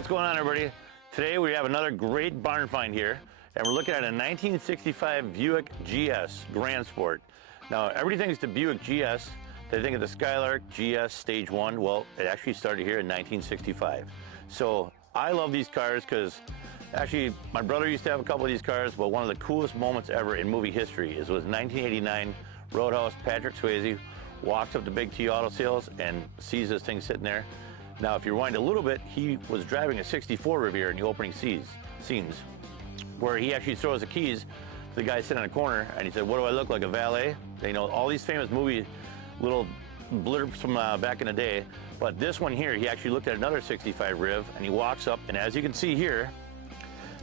What's going on, everybody? Today we have another great barn find here, and we're looking at a 1965 Buick GS Gran Sport. Now, everybody thinks the Buick GS, they think of the Skylark GS Stage 1. Well, it actually started here in 1965. So I love these cars because actually my brother used to have a couple of these cars, but one of the coolest moments ever in movie history was 1989 Roadhouse. Patrick Swayze walks up to Big T Auto Sales and sees this thing sitting there. Now, if you rewind a little bit, he was driving a 64 Riviera in the opening scenes, where he actually throws the keys to the guy sitting in the corner, and he said, "What do I look like, a valet?" You know, all these famous movie little blurbs from back in the day. But this one here, he actually looked at another 65 Riv, and he walks up, and as you can see here,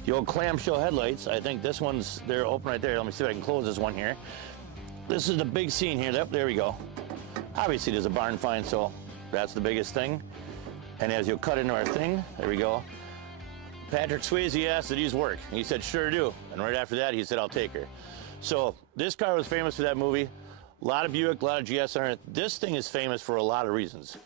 the old clamshell headlights. I think this one's, they're open right there. Let me see if I can close this one here. This is the big scene here. Yep, there we go. Obviously, there's a barn find, so that's the biggest thing. And as you'll cut into our thing, there we go. Patrick Swayze asked, "Did these work?" And he said, "Sure do." And right after that, he said, "I'll take her." So this car was famous for that movie. A lot of Buick, a lot of GS on it. This thing is famous for a lot of reasons.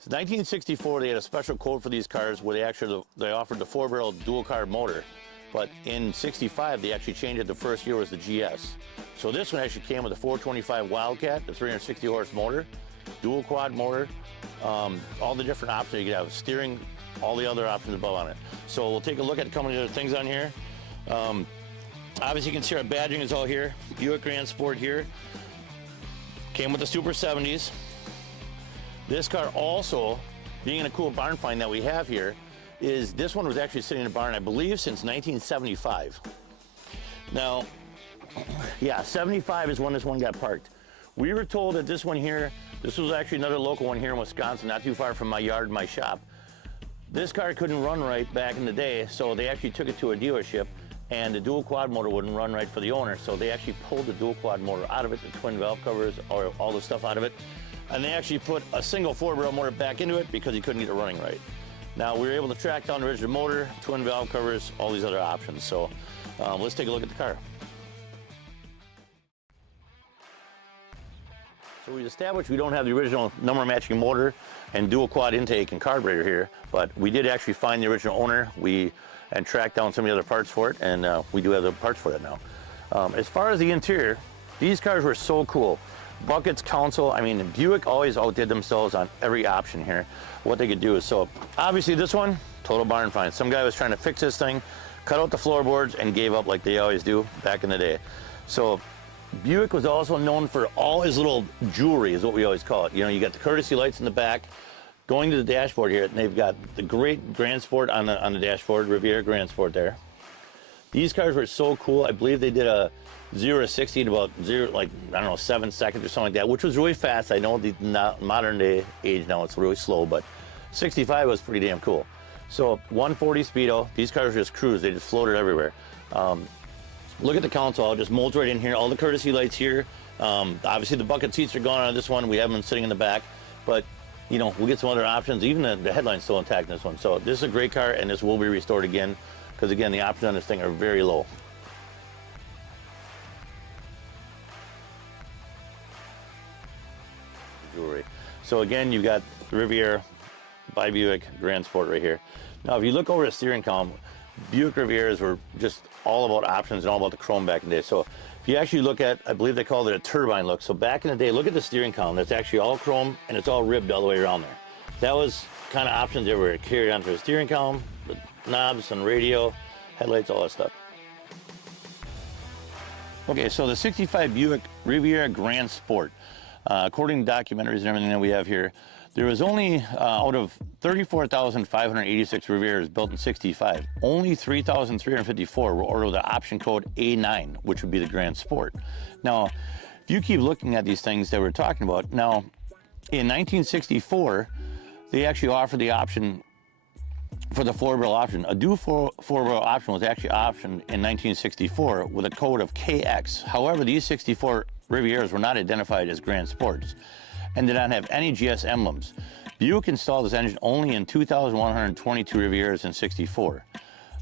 So 1964, they had a special code for these cars where they offered the 4-barrel dual carb motor. But in 65, they actually changed it. The first year was the GS. So this one actually came with a 425 Wildcat, the 360 horse motor, dual quad motor, all the different options. You could have steering, all the other options above on it. So we'll take a look at a couple of other things on here. Obviously, you can see our badging is all here. Buick Gran Sport here. Came with the Super 70s. This car also, being in a cool barn find that we have here, is this one was actually sitting in a barn, I believe, since 1975. Now, yeah, 75 is when this one got parked. We were told that this one here, this was actually another local one here in Wisconsin, not too far from my yard and my shop. This car couldn't run right back in the day, so they actually took it to a dealership, and the dual quad motor wouldn't run right for the owner, so they actually pulled the dual quad motor out of it, the twin valve covers, or all the stuff out of it, and they actually put a single 4-barrel motor back into it because he couldn't get it running right. Now, we were able to track down the original motor, twin valve covers, all these other options. So let's take a look at the car. So we established we don't have the original number matching motor and dual quad intake and carburetor here, but we did actually find the original owner and tracked down some of the other parts for it, and we do have the parts for that now. As far as the interior, these cars were so cool. Buckets, console, I mean, Buick always outdid themselves on every option here, what they could do. So obviously this one, total barn find. Some guy was trying to fix this thing, cut out the floorboards, and gave up like they always do back in the day. So Buick was also known for all his little jewelry, is what we always call it. You know, you got the courtesy lights in the back. Going to the dashboard here, and they've got the great Gran Sport on the dashboard, Riviera Gran Sport there. These cars were so cool. I believe they did a 0 to 60 in about 7 seconds or something like that, which was really fast. I know the modern day age now it's really slow, but 65 was pretty damn cool. So 140 speedo. These cars just cruised. They just floated everywhere. Look at the console. It just molds right in here. All the courtesy lights here. Obviously the bucket seats are gone on this one. We have them sitting in the back, but you know, we'll get some other options. Even the headline's still intact in this one. So this is a great car, and this will be restored again because again, the options on this thing are very low. Jewelry. So again, you've got the Riviera by Buick Gran Sport right here. Now, if you look over the steering column, Buick Rivieras were just all about options and all about the chrome back in the day. So if you actually look at, I believe they called it a turbine look. So back in the day, look at the steering column. That's actually all chrome, and it's all ribbed all the way around there. That was kind of options that were carried onto the steering column, the knobs and radio, headlights, all that stuff. Okay, so the 65 Buick Riviera Gran Sport. According to documentaries and everything that we have here, there was only, out of 34,586 Rivieras built in 65, only 3,354 were ordered with the option code A9, which would be the Gran Sport. Now, if you keep looking at these things that we're talking about, now, in 1964, they actually offered the option for the 4-barrel option. A dual 4-barrel option was actually optioned in 1964 with a code of KX. However, these 64 Rivieras were not identified as Gran Sports and did not have any GS emblems. Buick installed this engine only in 2,122 Rivieras in 64.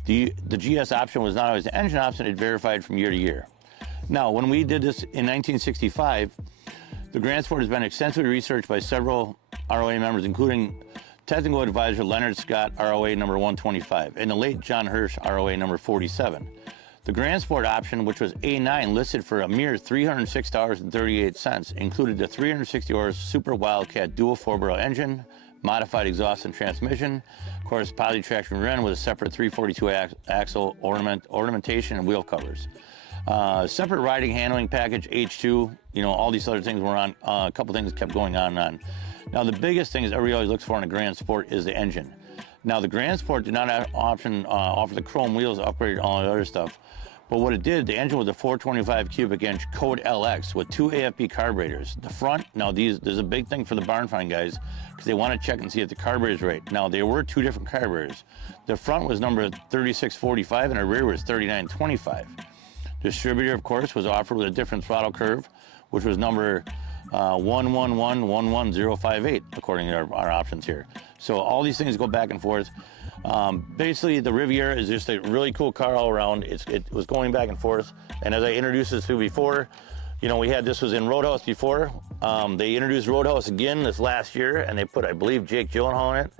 The GS option was not always the engine option, it verified from year to year. Now, when we did this in 1965, the Gran Sport has been extensively researched by several ROA members, including technical advisor Leonard Scott, ROA number 125, and the late John Hirsch, ROA number 47. The Gran Sport option, which was A9, listed for a mere $306.38, included the 360 horse Super Wildcat dual 4-barrel engine, modified exhaust and transmission, of course, poly traction rear end with a separate 342 axle ornamentation and wheel covers. Separate riding handling package, H2, you know, all these other things were on. A couple things kept going on and on. Now, the biggest thing is everybody always looks for in a Gran Sport is the engine. Now, the Gran Sport did not offer the chrome wheels, upgraded all the other stuff. But what it did, the engine was a 425 cubic inch Code LX with 2 AFB carburetors. The front, now there's a big thing for the barn find guys because they want to check and see if the carburetor's right. Now, there were 2 different carburetors. The front was number 3645 and the rear was 3925. Distributor, of course, was offered with a different throttle curve, which was number 11111058, according to our options here. So all these things go back and forth. Basically, the Riviera is just a really cool car all around. It was going back and forth. And as I introduced this to before, you know, this was in Roadhouse before. They introduced Roadhouse again this last year, and they put, I believe, Jake Gyllenhaal in it.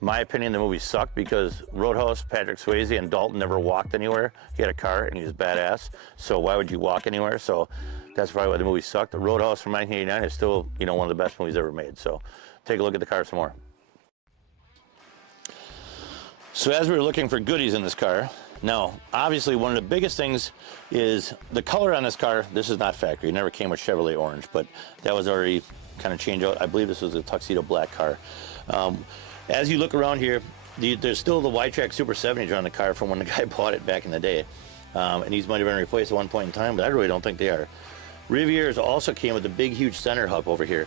In my opinion, the movie sucked because Roadhouse, Patrick Swayze, and Dalton never walked anywhere. He had a car, and he was badass. So why would you walk anywhere? So that's probably why the movie sucked. The Roadhouse from 1989 is still, you know, one of the best movies ever made. So take a look at the car some more. So as we were looking for goodies in this car, now, obviously, one of the biggest things is the color on this car. This is not factory. It never came with Chevrolet orange, but that was already kind of changed out. I believe this was a tuxedo black car. As you look around here, there's still the Y-Track Super 70s on the car from when the guy bought it back in the day. And these might have been replaced at one point in time, but I really don't think they are. Rivieras also came with a big, huge center hub over here.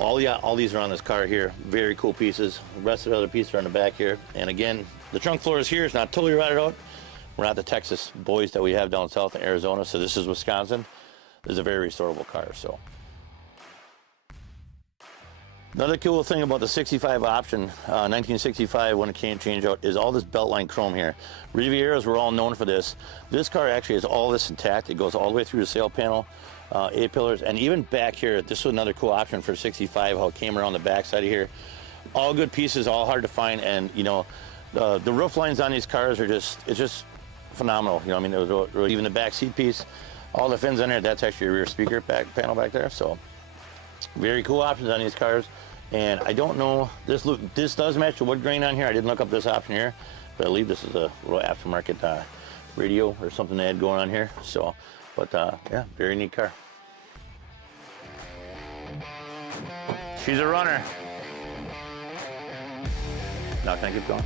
All these are on this car here. Very cool pieces. The rest of the other pieces are on the back here. And again, the trunk floor is here. It's not totally rotted out. We're not the Texas boys that we have down south in Arizona, so this is Wisconsin. This is a very restorable car, so. Another cool thing about the 65 option, 1965 when it came change out, is all this beltline chrome here. Rivieras were all known for this. This car actually has all this intact. It goes all the way through the sail panel, A-pillars, and even back here, this was another cool option for 65, how it came around the back side of here. All good pieces, all hard to find, and you know, the roof lines on these cars are it's just phenomenal. You know, I mean, even the back seat piece, all the fins in there, that's actually a rear speaker panel back there, so. Very cool options on these cars, and I don't know, this does match the wood grain on here. I didn't look up this option here, but I believe this is a little aftermarket radio or something they had going on here. So, but yeah, very neat car. She's a runner. Now can I keep going?